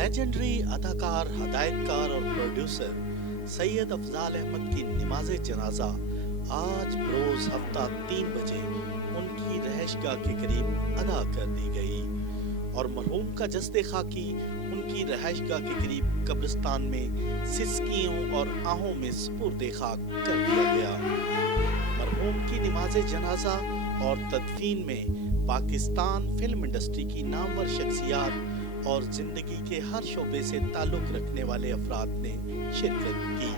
Legendary अदाकार, हदायतकार और producer Syed Afzal Ahmad की नमाज जनाजा आज बरोज हफ्ता 3 बजे उनकी रहशगाह के करीब अदा कर दी गई और मरहूम का जस्ते खाकी उनकी रहशगाह के करीब कब्रिस्तान में सिसकियों और आहों में सुपुर्दे खाक कर दिया गया। मरहूम की नमाज जनाजा और तदफीन में पाकिस्तान फिल्म इंडस्ट्री की नामवर शख्सियात और जिंदगी के हर शोबे से ताल्लुक रखने वाले अफराद ने शिरकत की।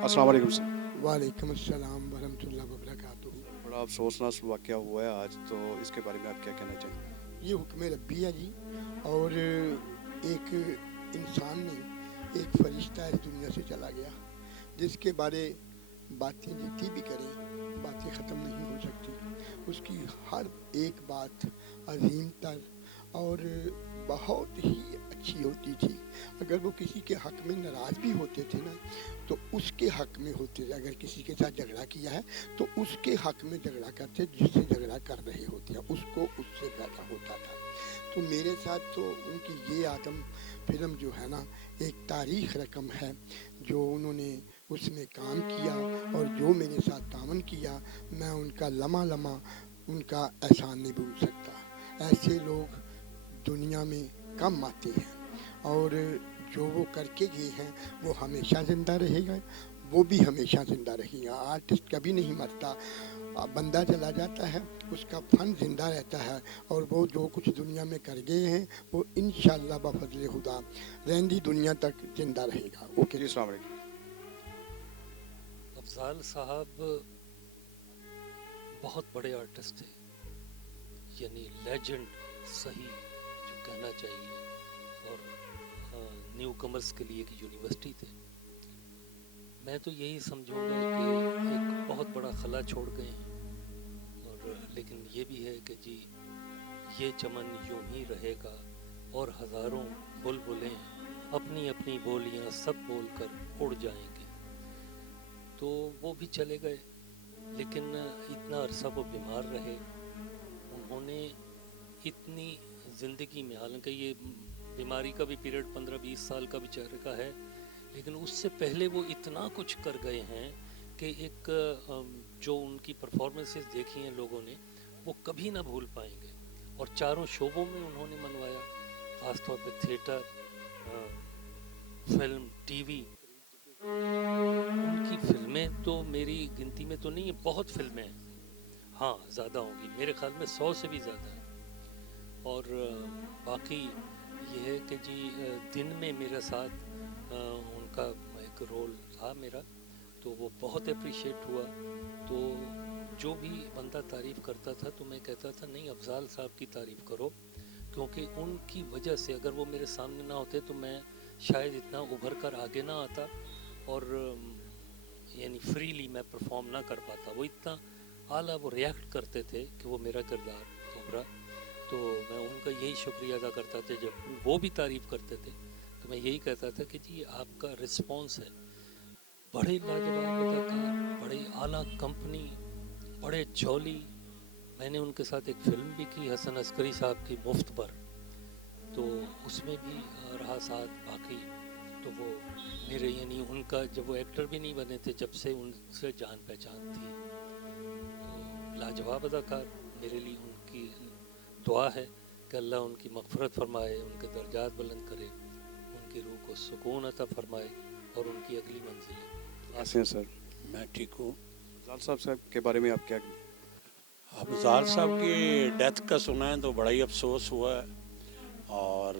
अस्सलाम वालेकुम सर। वालेकुम अस्सलाम वरहमतुल्लाहि वबरकातुहू। बड़ा अफसोसनाक वाक़या हुआ है आज, तो इसके बारे में आप क्या कहना चाहेंगे? ये हुक्म रब्बी है जी, और एक इंसान ने, एक फरिश्ता इस दुनिया से चला गया जिसके बारे बातें जितनी भी करें बातें ख़त्म नहीं हो सकती। उसकी हर एक बात अजीम तर और बहुत ही अच्छी होती थी। अगर वो किसी के हक़ में नाराज़ भी होते थे ना तो उसके हक़ में होते थे। अगर किसी के साथ झगड़ा किया है तो उसके हक़ में झगड़ा करते, जिससे झगड़ा कर रहे होते हैं उसको उससे फ़ायदा होता था। तो मेरे साथ तो उनकी ये आदम फिल्म जो है ना एक तारीख़ रकम है जो उन्होंने उसमें काम किया और जो मेरे साथ तावन किया, मैं उनका लम्हा लम्हा उनका एहसान नहीं भूल सकता। ऐसे लोग दुनिया में कम आते हैं और जो वो करके गए हैं वो हमेशा ज़िंदा रहेगा, वो भी हमेशा ज़िंदा रहेगा। आर्टिस्ट कभी नहीं मरता, बंदा चला जाता है उसका फ़न ज़िंदा रहता है और वो जो कुछ दुनिया में कर गए हैं वो इंशाअल्लाह बफ़ज़ल खुदा रहंदी दुनिया तक ज़िंदा रहेगा। ओके जी, अस्सलाम वालेकुम। अफजाल साहब बहुत बड़े आर्टिस्ट थे, यानी लेजेंड सही जो कहना चाहिए, और न्यू कमर्स के लिए एक यूनिवर्सिटी थे। मैं तो यही समझूंगा कि एक बहुत बड़ा खला छोड़ गए हैं, और लेकिन ये भी है कि जी ये चमन यूं ही रहेगा और हज़ारों बुलबुलें अपनी अपनी बोलियां सब बोलकर उड़ जाएंगे। तो वो भी चले गए, लेकिन इतना अरसा वो बीमार रहे। उन्होंने इतनी ज़िंदगी में, हालांकि ये बीमारी का भी पीरियड 15-20 साल का बेचारे का है, लेकिन उससे पहले वो इतना कुछ कर गए हैं कि एक जो उनकी परफॉर्मेंसेस देखी हैं लोगों ने वो कभी ना भूल पाएंगे। और चारों शोबों में उन्होंने मनवाया, ख़ासतौर पे थिएटर, फिल्म, टीवी। उनकी फिल्में तो मेरी गिनती में तो नहीं है, बहुत फिल्में हैं, हाँ ज़्यादा होंगी, मेरे ख्याल में 100 से भी ज़्यादा है। और बाकी ये है कि जी दिन में मेरे साथ उनका एक रोल था मेरा, तो वो बहुत अप्रिशिएट हुआ। तो जो भी बंदा तारीफ़ करता था तो मैं कहता था नहीं, अफजाल साहब की तारीफ़ करो, क्योंकि उनकी वजह से अगर वो मेरे सामने ना होते तो मैं शायद इतना उभर कर आगे ना आता और यानी फ्रीली मैं परफॉर्म ना कर पाता। वो इतना आला वो रिएक्ट करते थे कि वो मेरा किरदार उभरा। तो मैं उनका यही शुक्रिया अदा करता था। जब वो भी तारीफ़ करते थे तो मैं यही कहता था कि जी आपका रिस्पॉन्स है, बड़े लाजवाब अदाकार, बड़े आला कंपनी, बड़े जौली। मैंने उनके साथ एक फ़िल्म भी की हसन अस्करी साहब की, मुफ्त पर, तो उसमें भी रहा साथ। बाकी तो वो मेरे, यानी उनका जब वो एक्टर भी नहीं बने थे जब से उनसे जान पहचान थी। तो लाजवाब अदाकार, मेरे लिए उनकी दुआ है कि अल्लाह उनकी मग़फ़िरत फरमाए, उनके दर्जात बुलंद करे, उनकी रूह को सुकून अता फरमाए और उनकी अगली मंजिलें। कैसे हैं सर? मैं ठीक हूँ। अफजाल साहब के बारे में आप क्या? अफजाल साहब की डेथ का सुना है तो बड़ा ही अफसोस हुआ है, और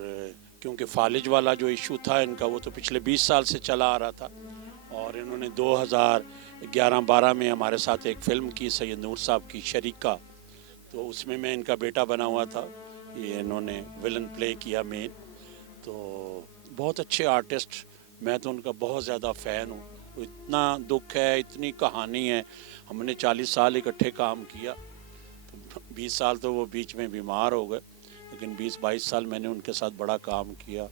क्योंकि फालिज वाला जो इशू था इनका वो तो पिछले 20 साल से चला आ रहा था, और इन्होंने 2011-12 में हमारे साथ एक फ़िल्म की सैयद नूर साहब की शरीका, तो उसमें मैं इनका बेटा बना हुआ था, ये इन्होंने विलन प्ले किया मेन। तो बहुत अच्छे आर्टिस्ट, मैं तो उनका बहुत ज़्यादा फ़ैन हूँ। इतना दुख है, इतनी कहानी है, हमने 40 साल इकट्ठे काम किया, 20 साल तो वो बीच में बीमार हो गए, लेकिन 20-22 साल मैंने उनके साथ बड़ा काम किया।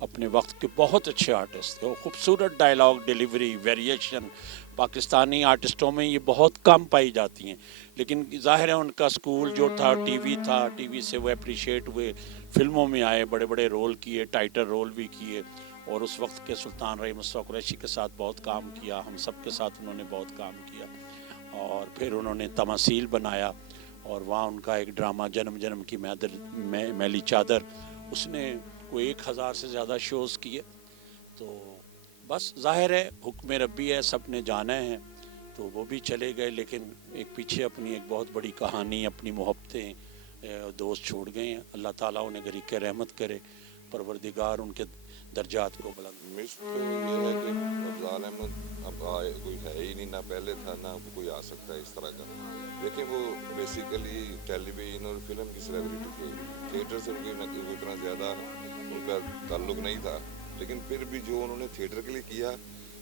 अपने वक्त के बहुत अच्छे आर्टिस्ट थे, वो खूबसूरत डायलॉग डिलीवरी वेरिएशन पाकिस्तानी आर्टिस्टों में ये बहुत कम पाई जाती हैं, लेकिन ज़ाहिर है उनका स्कूल जो था टीवी था, टीवी से वो अप्रिशिएट हुए, फिल्मों में आए, बड़े बड़े रोल किए, टाइटल रोल भी किए, और उस वक्त के सुल्तान रही मुस्तफ़ा कुरैशी के साथ बहुत काम किया, हम सब के साथ उन्होंने बहुत काम किया। और फिर उन्होंने तमासील बनाया, और वहाँ उनका एक ड्रामा जन्म जन्म की मैली चादर, उसने कोई 1000 से ज़्यादा शोज़ किए। तो बस ज़ाहिर है हुक्म रब्बी है, सब ने जाना है, तो वो भी चले गए, लेकिन एक पीछे अपनी एक बहुत बड़ी कहानी, अपनी मोहब्बतें, दोस्त छोड़ गए हैं। अल्लाह ताला उन्हें गरीक़ रहमत करे, परवरदिगार उनके दर्जात को बुलंद। मिस तो ये है कि अफजाल अहमद अब आए कोई है ही नहीं, ना पहले था ना कोई आ सकता है इस तरह का। देखिए वो बेसिकली टेलीविजन और फिल्म की सेलिब्रिटी थे, थिएटर से उनकी इतना ज़्यादा उनका ताल्लुक नहीं था, लेकिन फिर भी जो उन्होंने थिएटर के लिए किया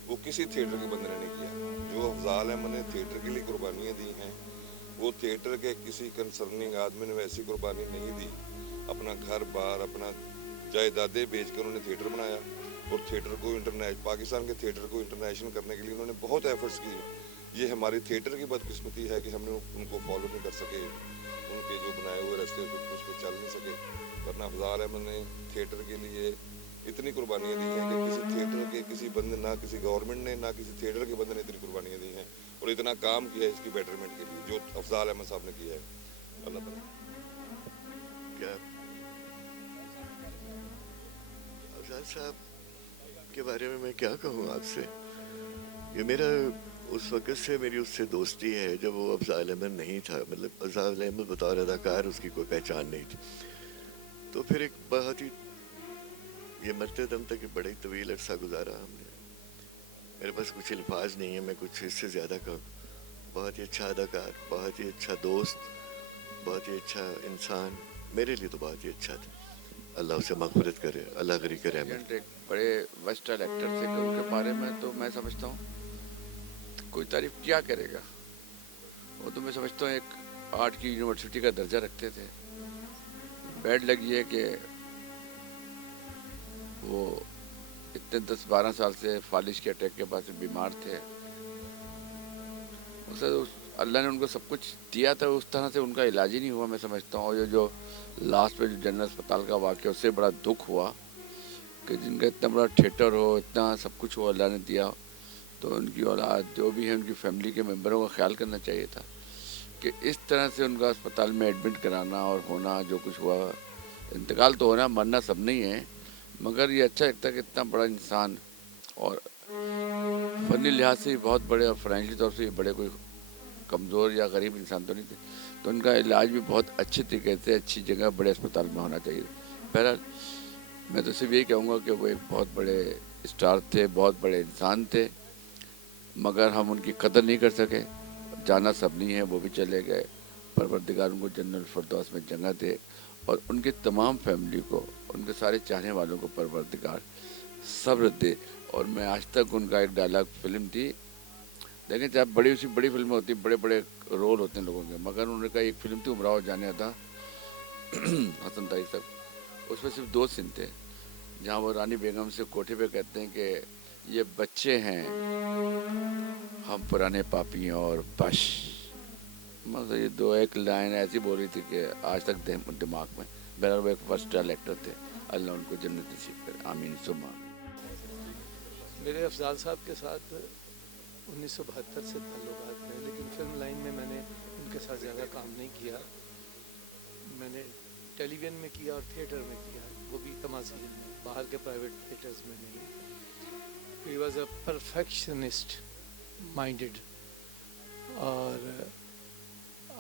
वो किसी थिएटर के बंदे ने नहीं किया। जो अफजाल अहमद ने थिएटर के लिए कुर्बानियाँ दी हैं, वो थिएटर के किसी कंसर्निंग आदमी ने वैसी कुर्बानी नहीं दी। अपना घर बार, अपना जायदादें बेच कर उन्होंने थिएटर बनाया, और थिएटर को पाकिस्तान के थिएटर को इंटरनेशनल करने के लिए उन्होंने बहुत एफर्ट्स किए। ये हमारी थिएटर की बदकिस्मती है कि हमने उनको फॉलो नहीं कर सके, उनके जो बनाए हुए रास्ते उस पर चल नहीं सके। वरना अफजाल अहमद ने थिएटर के लिए इतनी कुर्बानियाँ दी हैं कि किसी थिएटर के किसी बंदे, ना किसी गवर्नमेंट ने ना किसी थिएटर के बंदे ने इतनी कुर्बानियाँ दी हैं, और इतना काम किया है इसकी बेटरमेंट के लिए जो अफजाल अहमद साहब ने किया है। अल्लाह ताला क्या अफजाल साहब के बारे में मैं क्या कहूँ आपसे। ये मेरा उस वक़्त से मेरी उससे दोस्ती है जब वो अफजाल अहमद नहीं था, मतलब अफजाल अहमद बतौर अदाकार उसकी कोई पहचान नहीं थी। तो फिर एक बहुत ही ये मरते दम तक बड़ा ही तवील अरसा गुजारा हमने। मेरे पास कुछ अल्फाज नहीं है, मैं कुछ इससे ज़्यादा कहूँ। बहुत ही अच्छा अदाकार, बहुत ही अच्छा दोस्त, बहुत ही अच्छा इंसान, मेरे लिए तो बहुत ही अच्छा था। अल्लाह उसे मग़फ़िरत करे, अल्लाह गरीक़ रहमत। एक बड़े वर्सटाइल एक्टर थे कि उनके बारे में तो मैं समझता हूँ कोई तारीफ क्या करेगा। वो तो मैं समझता हूँ एक आर्ट की यूनिवर्सिटी का दर्जा रखते थे। बैड लगी है कि वो इतने 10-12 साल से फालिज के अटैक के बाद से बीमार थे। उसे अल्लाह ने उनको सब कुछ दिया था, उस तरह से उनका इलाज ही नहीं हुआ मैं समझता हूँ। और ये जो लास्ट पे जो जनरल अस्पताल का वाक़या, उससे बड़ा दुख हुआ कि जिनका इतना बड़ा थिएटर हो, इतना सब कुछ हो अल्लाह ने दिया, तो उनकी औलाद जो भी है उनकी फैमिली के मेम्बरों का ख्याल करना चाहिए था कि इस तरह से उनका अस्पताल में एडमिट कराना और होना जो कुछ हुआ। इंतकाल तो होना, मरना सब नहीं है, मगर ये अच्छा लगता है कि इतना बड़ा इंसान और फ़नी लिहाज से बहुत बड़े और फाइनेंशियल तौर से बड़े कोई कमज़ोर या गरीब इंसान तो नहीं थे, तो उनका इलाज भी बहुत अच्छे तरीके से अच्छी जगह बड़े अस्पताल में होना चाहिए। बहरहाल मैं तो सिर्फ यही कहूँगा कि वो एक बहुत बड़े स्टार थे, बहुत बड़े इंसान थे, मगर हम उनकी कदर नहीं कर सके। जाना सब नहीं है, वो भी चले गए, परवरदिगार उनको जन्नत फिरदौस में जगह दे, और उनके तमाम फैमिली को, उनके सारे चाहने वालों को परवरदिगार सब्र दे। और मैं आज तक उनका एक डायलॉग फिल्म थी, देखें चाहे बड़ी सी बड़ी फिल्में होती, बड़े बड़े रोल होते हैं लोगों के, मगर उनका एक फिल्म थी उमराव जाने था हसन तारिक साहब, उसमें सिर्फ 2 सीन थे जहाँ वो रानी बेगम से कोठे पे कहते हैं कि ये बच्चे हैं, हम पुराने पापी हैं और बश। मतलब ये 2-1 लाइन ऐसी बोली थी कि आज तक दिमाग में। बहरहाल वो एक वर्सटाइल एक्टर थे, अल्लाह उनको जन्नत नसीब करे, आमीन सुम्मा आमीन। मेरे अफजाल साहब के साथ 1972 से ताल्लुकात हैं, लेकिन फिल्म लाइन में मैंने उनके साथ ज़्यादा काम नहीं किया। मैंने टेलीविज़न में किया और थिएटर में किया, वो भी तमासील में, बाहर के प्राइवेट थिएटर्स में नहीं। He was a perfectionist minded, और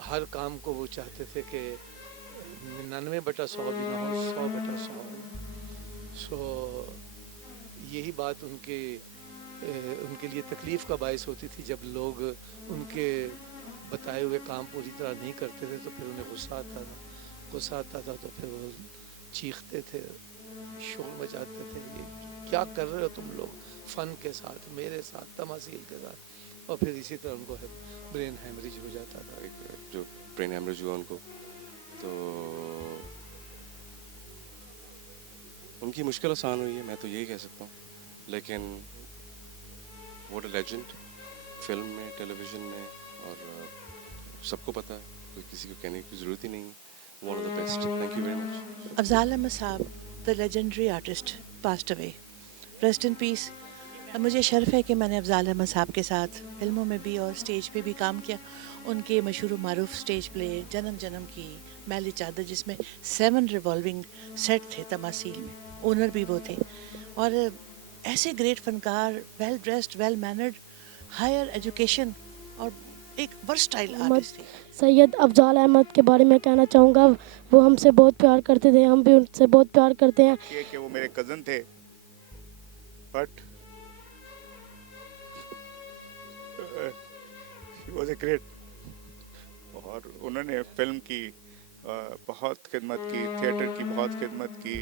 हर काम को वो चाहते थे कि 99/100 भी ना हो, 100/100 हो। सो यही बात उनके लिए तकलीफ़ का बायस होती थी जब लोग उनके बताए हुए काम पूरी तरह नहीं करते थे, तो फिर उन्हें गुस्सा आता था तो फिर वो चीखते थे, शोर मचाते थे, ये क्या कर रहे हो तुम लोग, फ़न के साथ, मेरे साथ, तमासील के साथ, और फिर इसी तरह उनको ब्रेन हैमरेज हो जाता था। जो ब्रेन हेमरेज हुआ उनको, तो उनकी मुश्किल आसान हुई है, मैं तो यही कह सकता हूँ। लेकिन व्हाट अ लेजेंड, फिल्म में, टेलीविज़न में, और सबको पता है, कोई किसी को कहने की ज़रूरत ही नहीं है। One of the best. Thank you very much. Afzal Ahmed साहब, the legendary artist, passed away, rest in peace. मुझे शर्फ है कि मैंने अफजाल अहमद साहब के साथ फिल्मों में भी और स्टेज पे भी काम किया। उनके मशहूर मारूफ स्टेज प्ले जन्म जन्म की, मैली चादर, जिसमें 7 रिवॉल्विंग सेट थे तमासील में, ओनर भी वो थे। और ऐसे ग्रेट फनकार, well dressed, well mannered, higher education और एक वर्सटाइल आर्टिस्ट थे। सैयद अफजाल अहमद के बारे में कहना चाहूँगा, वो हमसे बहुत प्यार करते थे, हम भी उनसे बहुत प्यार करते हैं। ये कि वो मेरे कज़न थे, but he was a great, और उन्होंने फिल्म की बहुत खिदमत की, थिएटर की बहुत खिदमत की,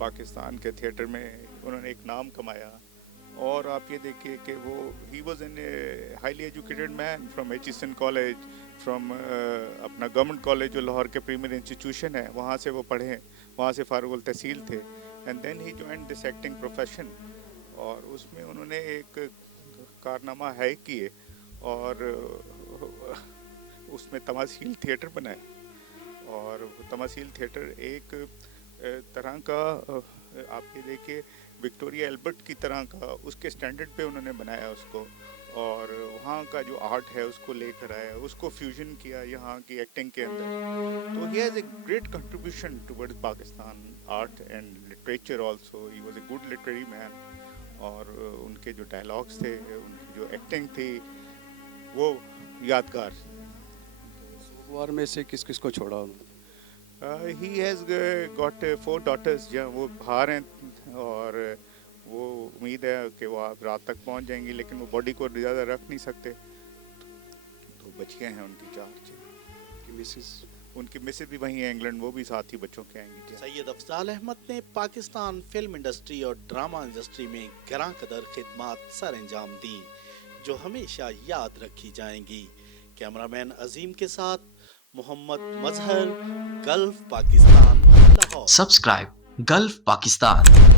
पाकिस्तान के थिएटर में उन्होंने एक नाम कमाया। और आप ये देखिए कि वो he was an highly educated man from Aitchison college, from अपना गवर्नमेंट कॉलेज जो लाहौर के प्रीमियर इंस्टीट्यूशन है, वहाँ से वो पढ़े, वहाँ से फारुल तहसील थे, and then he joined this acting profession. और उसमें उन्होंने एक कारनामा है किए, और उसमें तमासील थिएटर बनाए। और तमासील थिएटर एक तरह का, आप ये देखिए, विक्टोरिया एल्बर्ट की तरह का उसके स्टैंडर्ड पे उन्होंने बनाया उसको, और वहाँ का जो आर्ट है उसको लेकर आया, उसको फ्यूजन किया यहाँ की एक्टिंग के अंदर। तो he has a great contribution towards Pakistan art and literature also. He was a good literary man, और उनके जो डायलॉग्स थे, उनकी जो एक्टिंग थी, वो यादगार। वार में से किस किस को छोड़ा उन्होंने? ही हैज़ गॉट 4 डॉटर्स, जहाँ वो बाहर हैं, और वो उम्मीद है कि वो आप रात तक पहुंच जाएंगी, लेकिन वो बॉडी को ज़्यादा रख नहीं सकते, तो बच्चियाँ हैं उनकी 4। उनकी मिसेज भी वहीं है इंग्लैंड, वो भी साथ ही बच्चों के आएंगी। सैयद अफजाल अहमद ने पाकिस्तान फिल्म इंडस्ट्री और ड्रामा इंडस्ट्री में गरां कदर खिदमात सर अंजाम दी, जो हमेशा याद रखी जाएंगी। कैमरामैन अजीम के साथ Mohammad Mazhar, Gulf Pakistan, Lahore. Subscribe Gulf Pakistan.